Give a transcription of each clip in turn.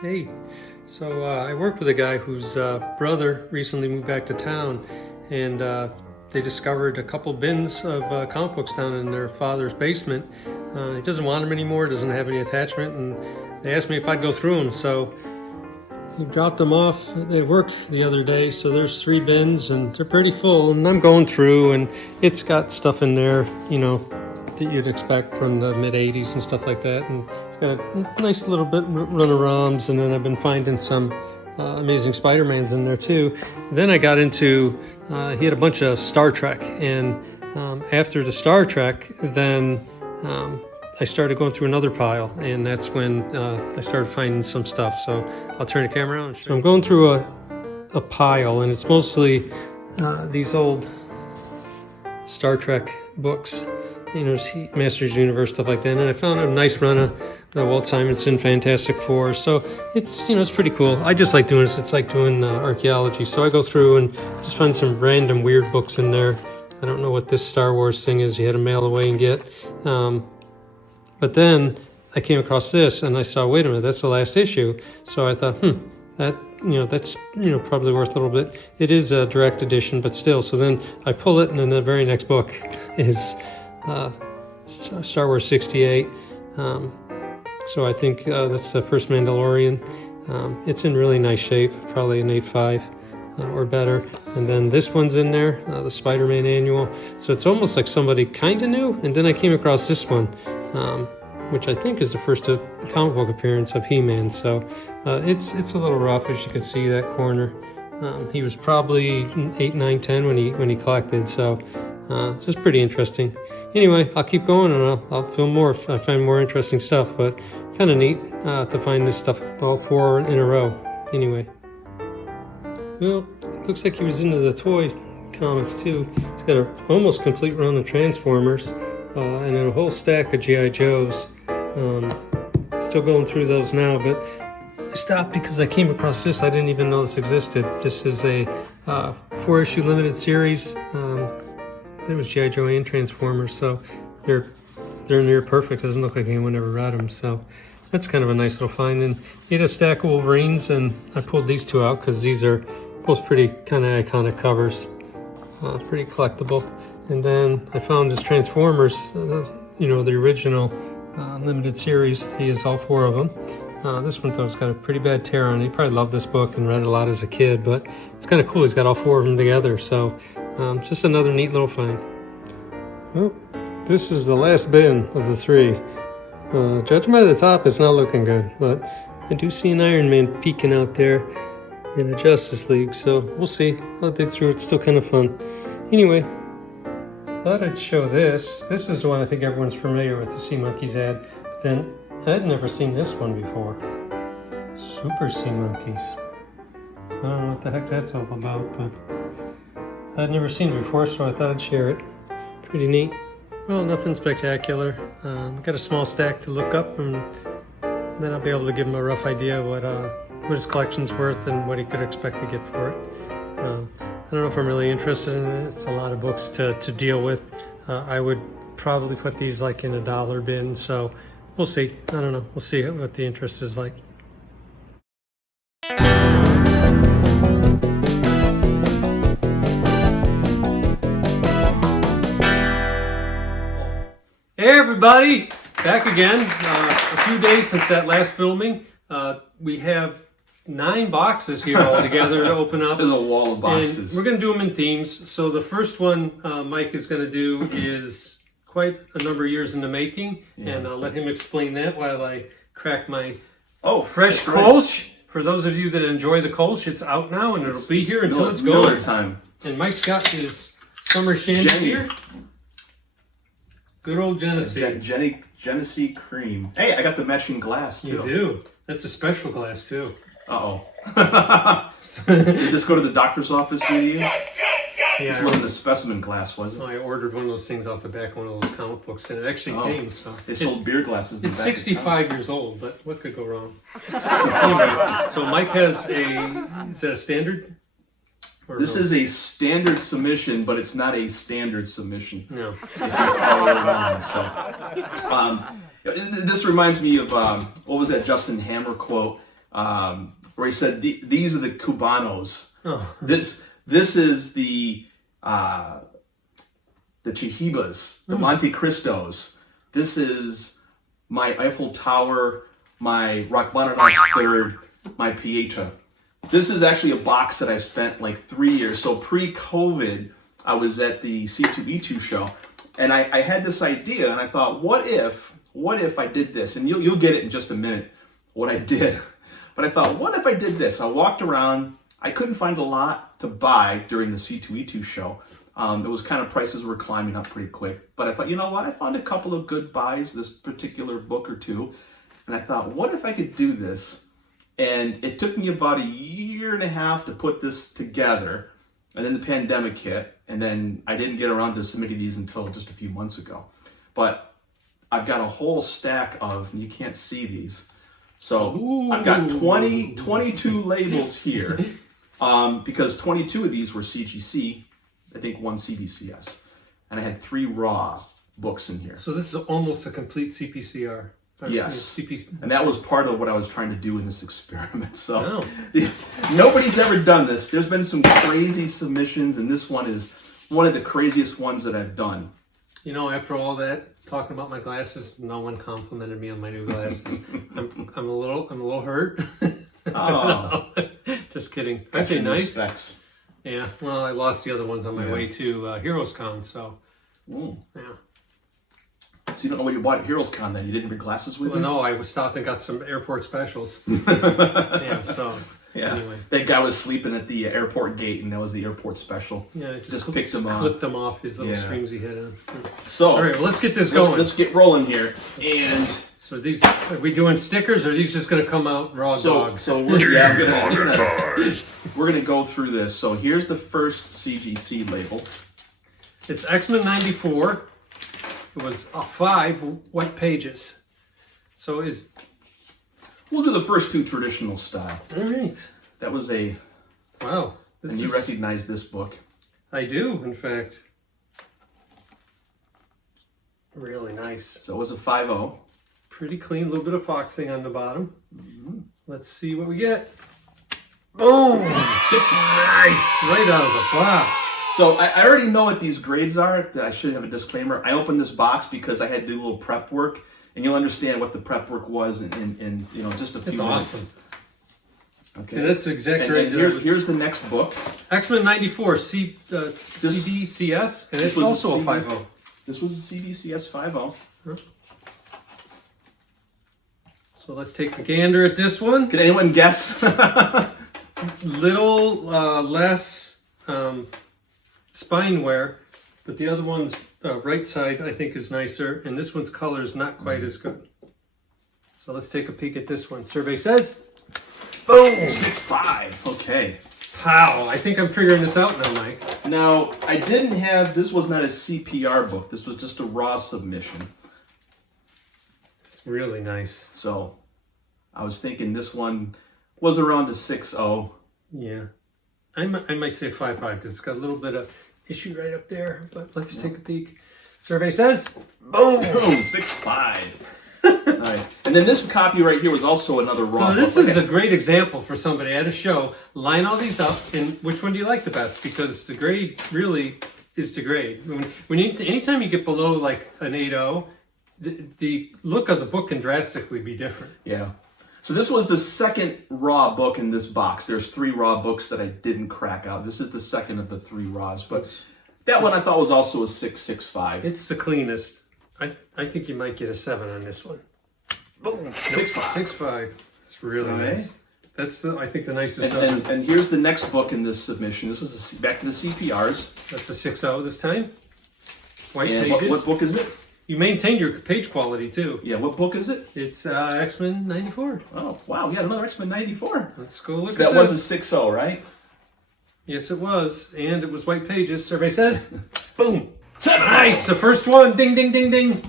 Hey, so I work with a guy whose brother recently moved back to town, and they discovered a couple bins of comic books down in their father's basement. He doesn't want them anymore, doesn't have any attachment, and they asked me if I'd go through them. So he dropped them off at work the other day, so there's 3 bins, and they're pretty full, and I'm going through, and it's got stuff in there, you know, that you'd expect from the mid-'80s and stuff like that, and it's got a nice little bit run of ROMs, and then I've been finding some Amazing Spider-Mans in there too. Then I got into, he had a bunch of Star Trek, and after the Star Trek, then I started going through another pile, and that's when I started finding some stuff. So I'll turn the camera on. So I'm going through a pile, and it's mostly these old Star Trek books, you know, Masters Universe, stuff like that. And I found a nice run of the Walt Simonson Fantastic Four. So it's, you know, it's pretty cool. I just like doing this. It's like doing archaeology. So I go through and just find some random weird books in there. I don't know what this Star Wars thing is you had to mail away and get. But then I came across this and I saw, wait a minute, that's the last issue. So I thought, that, you know, that's, you know, probably worth a little bit. It is a direct edition, but still. So then I pull it, and then the very next book is Star Wars 68. So I think that's the first Mandalorian. It's in really nice shape, probably an 8.5 or better. And then this one's in there, the Spider-Man annual. So it's almost like somebody kind of new. And then I came across this one, which I think is the first comic book appearance of He-Man. So it's a little rough, as you can see that corner. He was probably 8, 9, 10 when he collected. So it's just pretty interesting. Anyway, I'll keep going, and I'll film more if I find more interesting stuff, but kind of neat to find this stuff all 4 in a row. Anyway, well, looks like he was into the toy comics too. He's got an almost complete run of Transformers and a whole stack of G.I. Joes. Still going through those now, but I stopped because I came across this. I didn't even know this existed. This is a 4-issue limited series. There was G.I. Joe and Transformers, so they're near perfect. Doesn't look like anyone ever read them, so that's kind of a nice little find. And he had a stack of Wolverines, and I pulled these 2 out because these are both pretty kind of iconic covers, pretty collectible. And then I found his Transformers, you know, the original limited series. He has all 4 of them. This one though has got a pretty bad tear on it. He probably loved this book and read it a lot as a kid, but it's kind of cool. He's got all 4 of them together, so just another neat little find. Well, this is the last bin of the 3. Judging by the top, it's not looking good, but I do see an Iron Man peeking out there in a Justice League, so we'll see. I'll dig through it. It's still kind of fun. Anyway, thought I'd show this. This is the one I think everyone's familiar with, the Sea Monkeys ad, but then I'd never seen this one before. Super Sea Monkeys. I don't know what the heck that's all about, but I'd never seen it before, so I thought I'd share it. Pretty neat. Well, nothing spectacular. Got a small stack to look up, and then I'll be able to give him a rough idea of what his collection's worth and what he could expect to get for it. I don't know if I'm really interested in it. It's a lot of books to deal with. I would probably put these like in a $1 bin, so we'll see. I don't know. We'll see what the interest is like. Hey everybody, back again. A few days since that last filming. We have 9 boxes here all together to open up. There's a wall of boxes. And we're going to do them in themes. So the first one Mike is going to do is quite a number of years in the making, and I'll let him explain that while I crack my fresh Kolsch. Right. For those of you that enjoy the Kolsch, it's out now, and it'll be here until it's gone. Miller time. And Mike's got his summer shandy here. Good old Genesee. Genesee cream. Hey, I got the matching glass too. You do. That's a special glass too. Uh-oh. Did this go to the doctor's office for you? Yeah. This wasn't the specimen glass, was it? Oh, I ordered one of those things off the back of one of those comic books, and it actually came. So they sold beer glasses. It's 65 years old, but what could go wrong? Anyway, so Mike has is that a standard? This is a standard submission, but it's not a standard submission. No. This reminds me of, what was that Justin Hammer quote? where he said these are the Cubanos. Oh. This is the Chihibas, the Monte Cristos. This is my Eiffel Tower, my Rachmaninoff Third, my Pieta. This is actually a box that I spent like 3 years. So pre-COVID, I was at the C2E2 show, and I had this idea, and I thought, what if I did this? And you'll get it in just a minute, what I did. But I thought, what if I did this? I walked around. I couldn't find a lot to buy during the C2E2 show. It was kind of, prices were climbing up pretty quick. But I thought, you know what? I found a couple of good buys, this particular book or two. And I thought, what if I could do this? And it took me about 1.5 years to put this together. And then the pandemic hit. And then I didn't get around to submitting these until just a few months ago. But I've got a whole stack of, and you can't see these. So Ooh. I've got 22 labels here. Because 22 of these were CGC, I think 1 CBCS. And I had 3 raw books in here. So this is almost a complete CPCR. Yes. CP... And that was part of what I was trying to do in this experiment. So Oh. Nobody's ever done this. There's been some crazy submissions, and this one is one of the craziest ones that I've done. You know, after all that talking about my glasses, no one complimented me on my new glasses. I'm a little hurt. Oh. No, just kidding. Aren't they nice? Respects. Yeah. Well, I lost the other ones on my way to Heroes Con, so yeah. So you don't know what you bought at Heroes Con then? You didn't bring glasses with you? No, I stopped and got some airport specials. Yeah. So. Yeah. Anyway. That guy was sleeping at the airport gate, and that was the airport special. Yeah. Just picked him up. Clipped them off his little strings he had on. So. All right. Well, let's get this going. Let's get rolling here. And. So these, are we doing stickers, or are these just going to come out raw dogs? So we're gonna go through this. So here's the first CGC label. It's X-Men 94. It was 5 white pages. So is... We'll do the first 2 traditional style. All right. That was a... Wow. And you recognize this book. I do, in fact. Really nice. So it was a 5.0. Pretty clean, a little bit of foxing on the bottom. Mm-hmm. Let's see what we get. Boom! 6. Nice! Right out of the box. So I already know what these grades are. I should have a disclaimer. I opened this box because I had to do a little prep work, and you'll understand what the prep work was in just a few minutes. Awesome. Okay, see, that's exactly and right. Here's the next book. X-Men 94 CDCS, and it's also a 5.0. This was a CDCS 5.0. Huh? So let's take a gander at this one. Can anyone guess? Little less spine wear, but the other one's right side I think is nicer, and this one's color is not quite as good. So let's take a peek at this one. Survey says, boom! 6.5. Okay. Pow! I think I'm figuring this out now, Mike. Now, I didn't have, this was not a CPR book. This was just a raw submission. It's really nice. So, I was thinking this one was around a 6.0. Yeah. I might say 5.5 because it's got a little bit of issue right up there, but let's take a peek. Survey says, boom! Boom! 6.5. All right. And then this copy right here was also another raw book. This book. is a great example for somebody at a show. Line all these up, and which one do you like the best? Because the grade really is the grade. Anytime you get below like an 8.0, the look of the book can drastically be different. Yeah. So this was the second raw book in this box. There's 3 raw books that I didn't crack out. This is the second of the 3 raws, but that one I thought was also a 6.5. It's the cleanest. I think you might get a 7 on this one. Boom! 6.5. 6.5. It's really nice. That's I think the nicest. And here's the next book in this submission. This is back to the CPRs. That's a 6.0 this time. White and pages. What book is it? You maintained your page quality too. Yeah, what book is it? It's X-Men 94. Oh, wow, we got another X-Men 94. Let's go look at that. That was a 6.0, right? Yes, it was. And it was white pages. Survey says, boom. Nice, the first one. Ding, ding, ding, ding.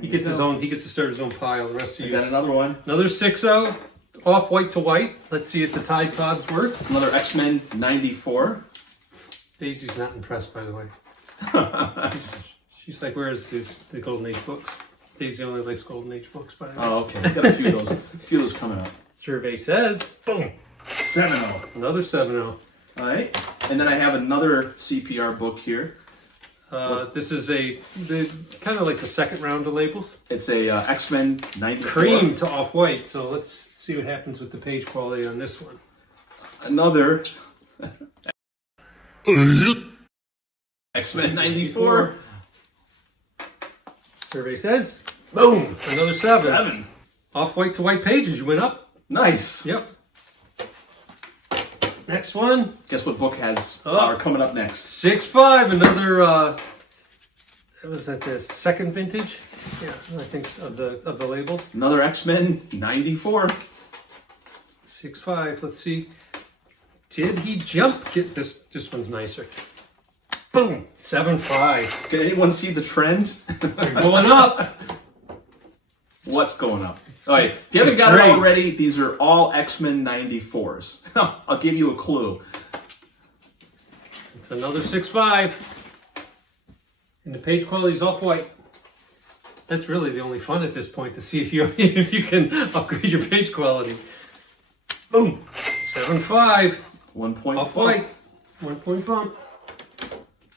He gets his own. He gets to start his own pile. The rest of you got another one. Another 6.0, off white to white. Let's see if the Tide Pods work. Another X-Men 94. Daisy's not impressed, by the way. She's like, where is the Golden Age books? Daisy only likes Golden Age books, by the way. Oh, okay. Got a few of those coming up. Survey says, boom, 7-0. another 7-0. All right. And then I have another CPR book here. This is kind of like the second round of labels. It's a X-Men 94. Cream to off-white. So let's see what happens with the page quality on this one. Another X-Men 94. Survey says, boom, another 7. 7. Off-white to white pages. You went up. Nice. Yep. Next one. Guess what book are coming up next? 6.5. Another. Was that the second vintage? Yeah, I think of the labels. Another X-Men 94. 6.5. Let's see. Did he jump? Get this. This one's nicer. Boom. 7.5. Can anyone see the trend? You're going up. What's going up? All right. If you haven't got it already, these are all X-Men 94s. I'll give you a clue. It's another 6.5. And the page quality is off-white. That's really the only fun at this point, to see if you can upgrade your page quality. Boom. 7.5. 1 point Off-white. 1 point bump.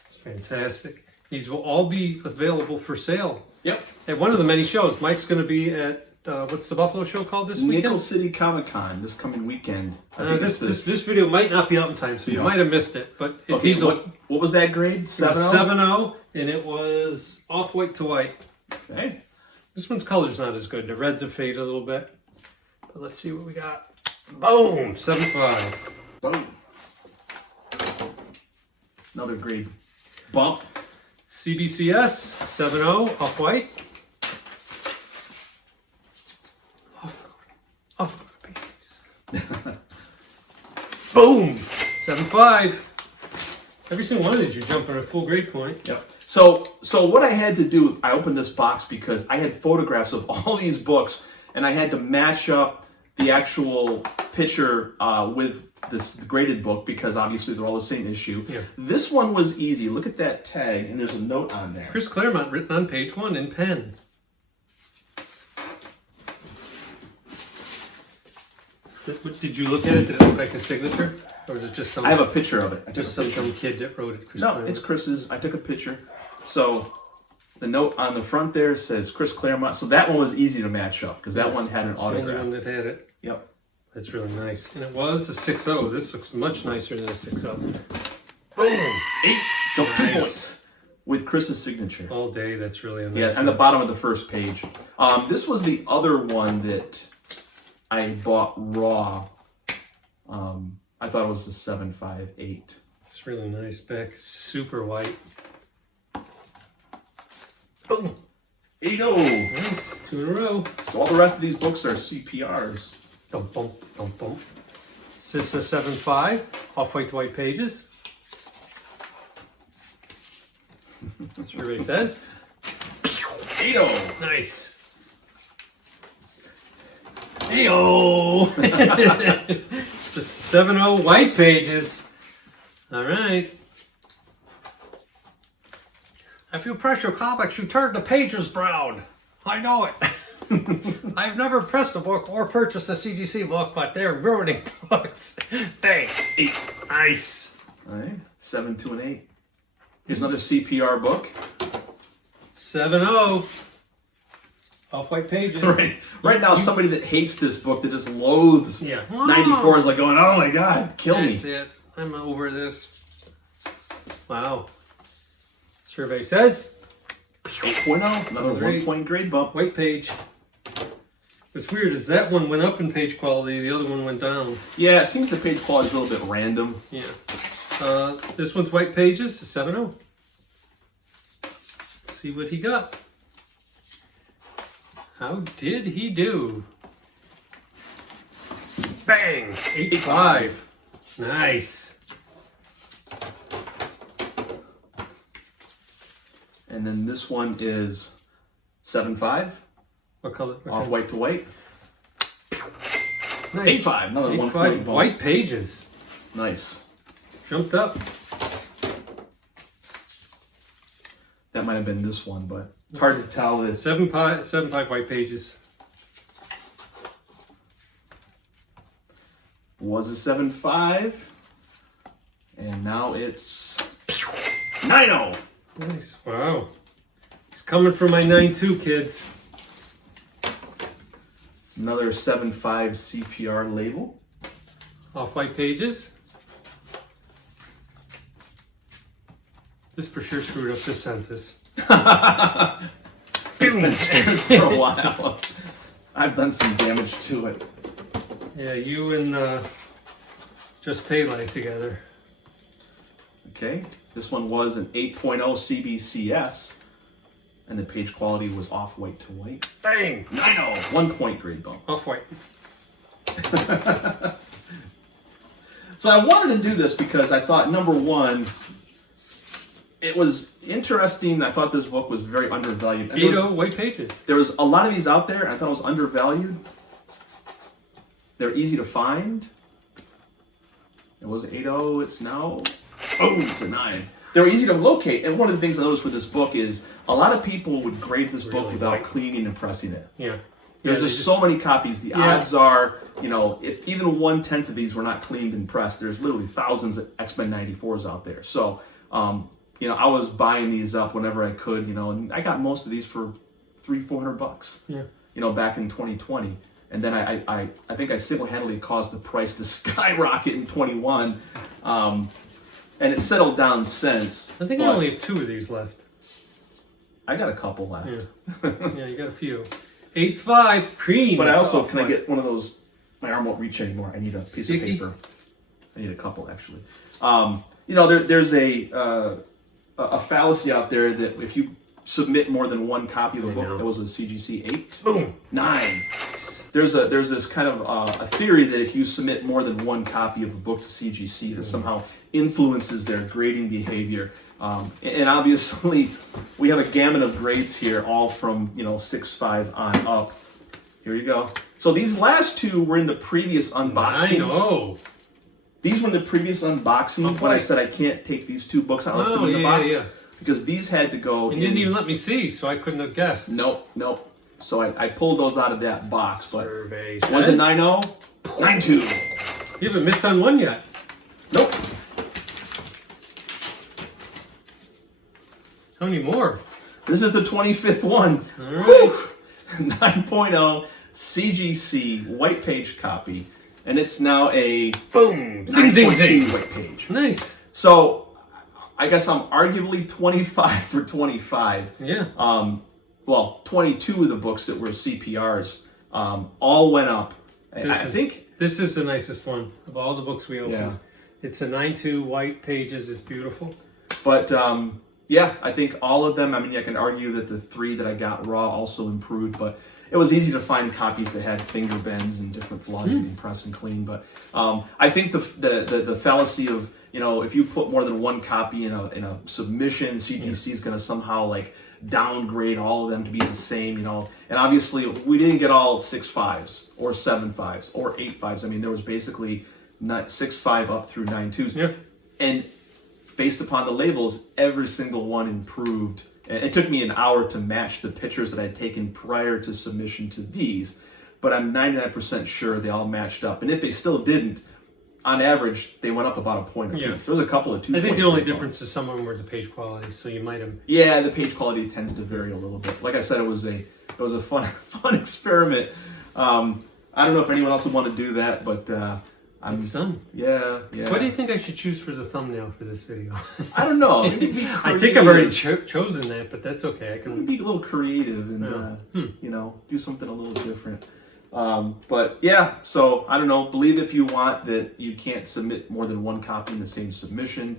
It's fantastic. These will all be available for sale. Yep. At one of the many shows. Mike's going to be at, what's the Buffalo show called this weekend? Nickel City Comic Con this coming weekend. This video might not be out in time, so you might have missed it. But okay, what was that grade? 7.0? 7.0, and it was off-white to white. Okay. This one's color's not as good. The reds have faded a little bit. But let's see what we got. Boom! 7.5. Boom. Another grade bump. CBCS 7.0, off-white. Off pages. Boom! 7.5. Every single one of these, you're jumping a full grade point. Yep. So what I had to do, I opened this box because I had photographs of all these books, and I had to match up the actual picture with this graded book because obviously they're all the same issue. Yeah. This one was easy. Look at that tag, and there's a note on there. Chris Claremont written on page 1 in pen. Did you look at it? Did it look like a signature? Or is it just some... I have a picture of it. Just some dumb kid that wrote it. No, it's Chris's. I took a picture. So the note on the front there says Chris Claremont. So that one was easy to match up because that one had an autograph. The only one that had it. Yep. That's really nice. And it was a 6.0. This looks much nicer than a 6.0. Boom! 8. So Nice. 2 points with Chris's signature. All day. That's really a nice. Yeah, and the bottom of the first page. This was the other one that I bought raw. I thought it was the 7.5/8. It's really nice. Back super white. Boom! 8.0. Nice. 2 in a row. So all the rest of these books are CPRs. Dum bump, dum bump. This is a 7.5. Off-white to white pages. That's what everybody says. 8.0. Nice. 8.0. The 7.0 white pages. All right. If you press your comics, you turn the pages brown. I know it. I've never pressed a book or purchased a CGC book, but they're ruining books. Thanks. 8. Nice. All right. 7, 2, and 8. Here's another CPR book. 7.0. Off-white pages. Right now, somebody that hates this book, that just loathes 94 is like going, oh my God, kill me. That's it. I'm over this. Wow. Survey says 8.0. Another 1 point grade bump. white page. What's weird is that one went up in page quality, the other one went down. Yeah, it seems the page quality is a little bit random. Yeah. This one's white pages, 7.0. Let's see what he got. How did he do? Bang! 8.5. Nice. And then this one is 7.5. What color? Off white to white. Nice. 8.5. Another 1 point 8.5 bump. white pages. Nice. Jumped up. That might have been this one, but it's hard to tell. 7.5 white pages. was a 7.5, and now it's 9.0. Nice. Wow. He's coming for my 9.2, kids. Another 7.5 CPR label. Off-white pages. This for sure screwed up the census. It's been standing for a while. I've done some damage to it. Yeah, you and Just Pele together. Okay, this one was an 8.0 CBCS, and the page quality was off-white to white. Bang! 9.0, 1 point grade bump. Off-white. So I wanted to do this because I thought, number one, it was interesting. I thought this book was very undervalued. 8.0 white pages. There was a lot of these out there, and I thought it was undervalued. They're easy to find. It was 8.0, it's now, oh, it's a 9. They're easy to locate, and one of the things I noticed with this book is a lot of people would grade this book without cleaning and pressing it. Yeah. There's just so many copies. The odds are, you know, if even 1/10 of these were not cleaned and pressed, there's literally thousands of X-Men 94s out there. So, you know, I was buying these up whenever I could, you know, and I got most of these for $300-400. Yeah. You know, back in 2020. And then I think I single-handedly caused the price to skyrocket in 21. And it settled down since. I think I only have 2 of these left. I got a couple left. Yeah, yeah, you got a few. 8.5 cream. But I also, can I get one of those? My arm won't reach anymore. I need a piece of paper. I need a couple, actually. You know, there's a fallacy out there that if you submit more than 1 copy of the book, that was a CGC 8. Boom. 9. There's this kind of a theory that if you submit more than 1 copy of a book to CGC, that somehow influences their grading behavior. And obviously, we have a gamut of grades here, all from 6.5 on up. Here you go. So these last 2 were in the previous unboxing. 9.0. These were in the previous unboxing when I said I can't take these 2 books out of the box. Yeah. Because these had to go. And you didn't even let me see, so I couldn't have guessed. Nope. So I pulled those out of that box. But Survey was it 9.0? 9.2. You haven't missed on one yet. Nope. How many more? This is the 25th one. All right. 9.0 CGC white page copy. And it's now a Boom. Zing, zing, zing. white page. Nice. So I guess I'm arguably 25 for 25. Yeah. Well, 22 of the books that were CPRs all went up. I think this is the nicest one of all the books we opened. Yeah. It's a 9.2 white pages. It's beautiful. But yeah, I think all of them. I mean, I can argue that the 3 that I got raw also improved, but it was easy to find copies that had finger bends and different flaws you can press and clean. But I think the fallacy of, if you put more than 1 copy in a submission, CGC is going to somehow like downgrade all of them to be the same, And obviously, we didn't get all 6.5s or 7.5s or 8.5s. I mean, there was basically 6.5 up through 9.2s. Yeah. And based upon the labels, every single one improved. It took me an hour to match the pictures that I'd taken prior to submission to these, but I'm 99% sure they all matched up. And if they still didn't, on average, they went up about a point apiece. Yeah. There was a couple of 2 I think the only difference is some of them were the page quality, so you might have. Yeah, the page quality tends to vary a little bit. Like I said, it was a fun experiment. I don't know if anyone else would want to do that, but It's done. Yeah. What do you think I should choose for the thumbnail for this video? I don't know. I think I've already chosen that, but that's okay. I can be a little creative and do something a little different. But yeah, so I don't know. Believe if you want that you can't submit more than 1 copy in the same submission.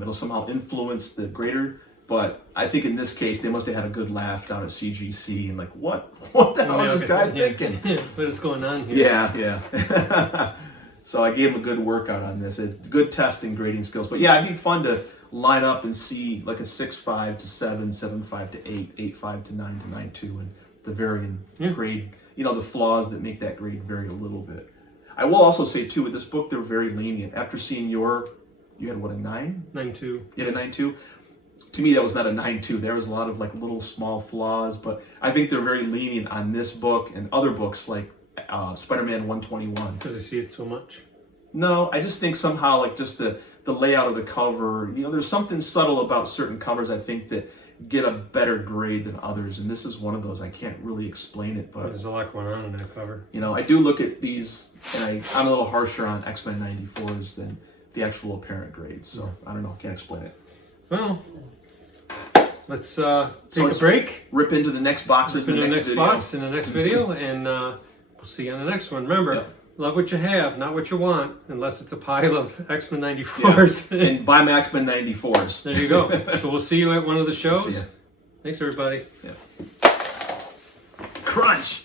It'll somehow influence the grader. But I think in this case, they must have had a good laugh down at CGC and like, what the hell is this guy thinking? What is going on here? Yeah. So I gave him a good workout on this. It's good testing grading skills. But yeah, it'd be fun to line up and see like a 6.5 to 7, 7.5 to 8, 8.5 to 9 to 9.2, and the varying grade, the flaws that make that grade vary a little bit. I will also say too, with this book, they're very lenient. After seeing you had what, a 9? 9.2. You had a 9.2? To me, that was not a 9.2. There was a lot of like little small flaws, but I think they're very lenient on this book and other books like Spider-Man 121. Because I see it so much. No, I just think somehow like just the layout of the cover, you know, there's something subtle about certain covers I think that get a better grade than others, and this is one of those. I can't really explain it, but there's a lot going on in that cover. You know, I do look at these, and I'm a little harsher on X-Men 94s than the actual apparent grades, so I don't know, can't explain it. Well, let's take a break. Rip into the next boxes in the next video. box in the next video, and we'll see you on the next one. Remember, love what you have, not what you want, unless it's a pile of X-Men 94s. Yeah. And buy my X-Men 94s. There you go. So we'll see you at one of the shows. See ya. Thanks, everybody. Yeah. Crunch!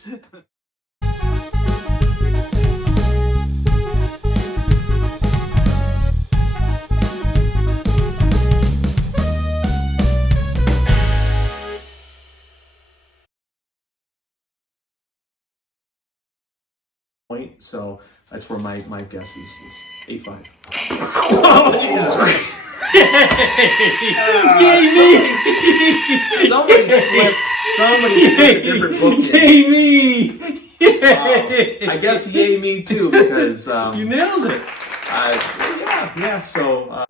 So that's where my guess is 8.5. Oh, Jesus Christ. Yay me! Somebody slipped a different book in. Yay me! I guess yay me too, because you nailed it. yeah, so